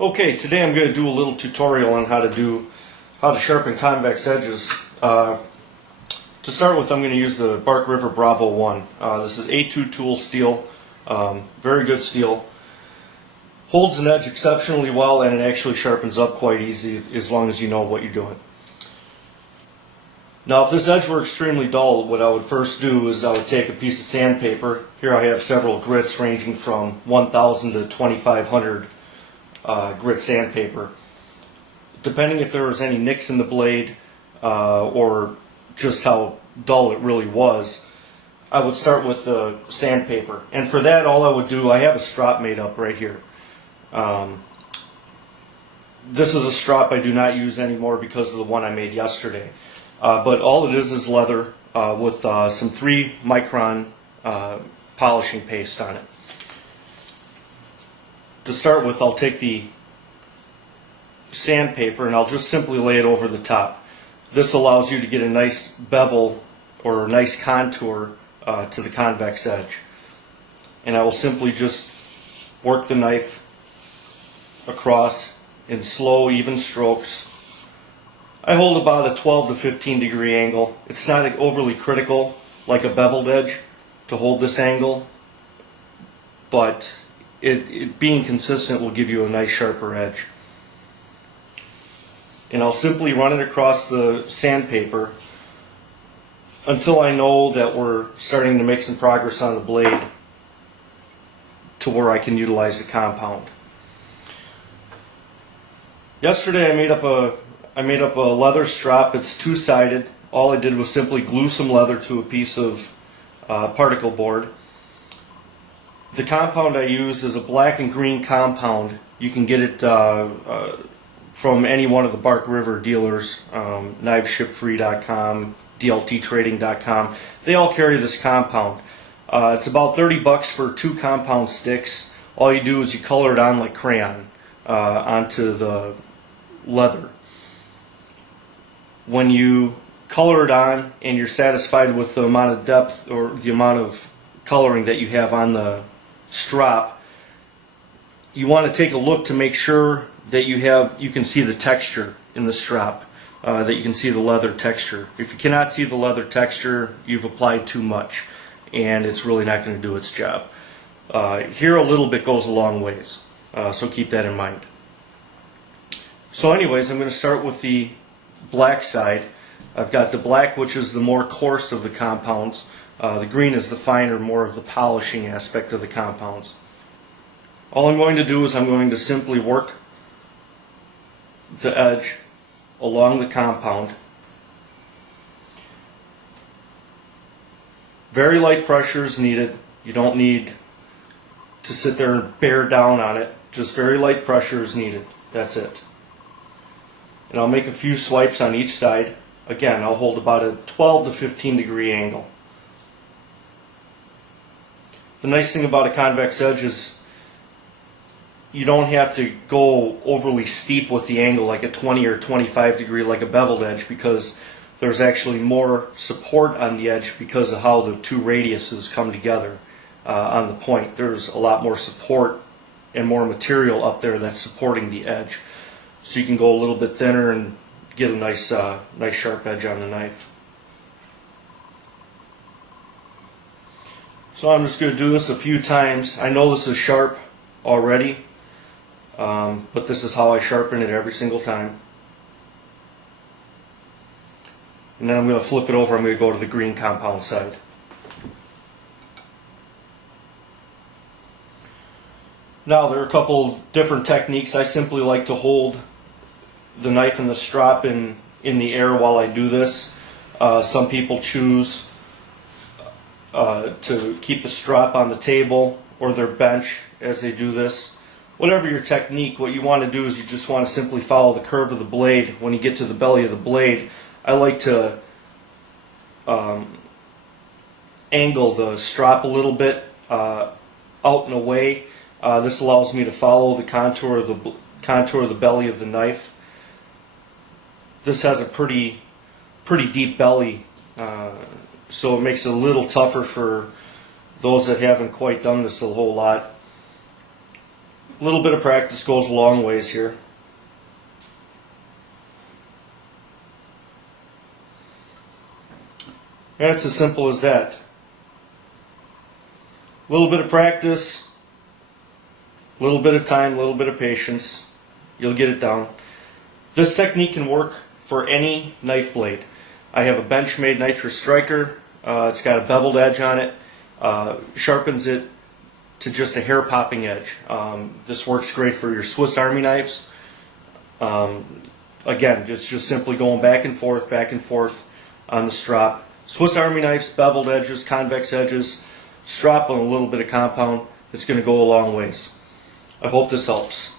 Okay, today I'm going to do a little tutorial on how to sharpen convex edges. To start with, I'm going to use the Bark River Bravo 1. This is A2 tool steel, very good steel. Holds an edge exceptionally well, and it actually sharpens up quite easy as long as you know what you're doing. Now, if this edge were extremely dull, what I would first do is I would take a piece of sandpaper. Here I have several grits ranging from 1,000 to 2,500 grit sandpaper. Depending if there was any nicks in the blade or just how dull it really was, I would start with the sandpaper. And for that, all I would do, I have a strop made up right here. This is a strop I do not use anymore because of the one I made yesterday. But all it is leather with some 3-micron polishing paste on it. To start with, I'll take the sandpaper and I'll just simply lay it over the top. This allows you to get a nice bevel or a nice contour to the convex edge. And I will simply just work the knife across in slow, even strokes. I hold about a 12 to 15 degree angle. It's not overly critical like a beveled edge to hold this angle, but it being consistent will give you a nice sharper edge. And I'll simply run it across the sandpaper until I know that we're starting to make some progress on the blade to where I can utilize the compound. Yesterday I made up a leather strop. It's two-sided. All I did was simply glue some leather to a piece of particle board. The compound I used is a black and green compound. You can get it from any one of the Bark River dealers, kniveshipfree.com, dlttrading.com. They all carry this compound. It's about $30 for 2 compound sticks. All you do is you color it on like crayon onto the leather. When you color it on and you're satisfied with the amount of depth or the amount of coloring that you have on the strop, you want to take a look to make sure that you can see the texture in the strop, that you can see the leather texture. If you cannot see the leather texture, you've applied too much and it's really not going to do its job. Here a little bit goes a long ways, so keep that in mind. So anyways, I'm going to start with the black side. I've got the black, which is the more coarse of the compounds. The green is the finer, more of the polishing aspect of the compounds. All I'm going to do is I'm going to simply work the edge along the compound. Very light pressure is needed. You don't need to sit there and bear down on it. Just very light pressure is needed. That's it. And I'll make a few swipes on each side. Again, I'll hold about a 12 to 15 degree angle. The nice thing about a convex edge is you don't have to go overly steep with the angle like a 20 or 25 degree like a beveled edge, because there's actually more support on the edge because of how the two radiuses come together on the point. There's a lot more support and more material up there that's supporting the edge. So you can go a little bit thinner and get a nice sharp edge on the knife. So I'm just going to do this a few times. I know this is sharp already, but this is how I sharpen it every single time. And then I'm going to flip it over. I'm going to go to the green compound side. Now there are a couple different techniques. I simply like to hold the knife and the strop in the air while I do this. Some people choose to keep the strop on the table or their bench as they do this. Whatever your technique, what you want to do is you just want to simply follow the curve of the blade. When you get to the belly of the blade, I like to angle the strop a little bit out and away. This allows me to follow the contour of the belly of the knife. This has a pretty deep belly, so it makes it a little tougher for those that haven't quite done this a whole lot. A little bit of practice goes a long ways here. And it's as simple as that. A little bit of practice, a little bit of time, a little bit of patience, you'll get it down. This technique can work for any knife blade. I have a Benchmade nitrous striker. It's got a beveled edge on it. Sharpens it to just a hair popping edge. This works great for your Swiss Army knives. Again, it's just simply going back and forth on the strop. Swiss Army knives, beveled edges, convex edges, strop on a little bit of compound. It's going to go a long ways. I hope this helps.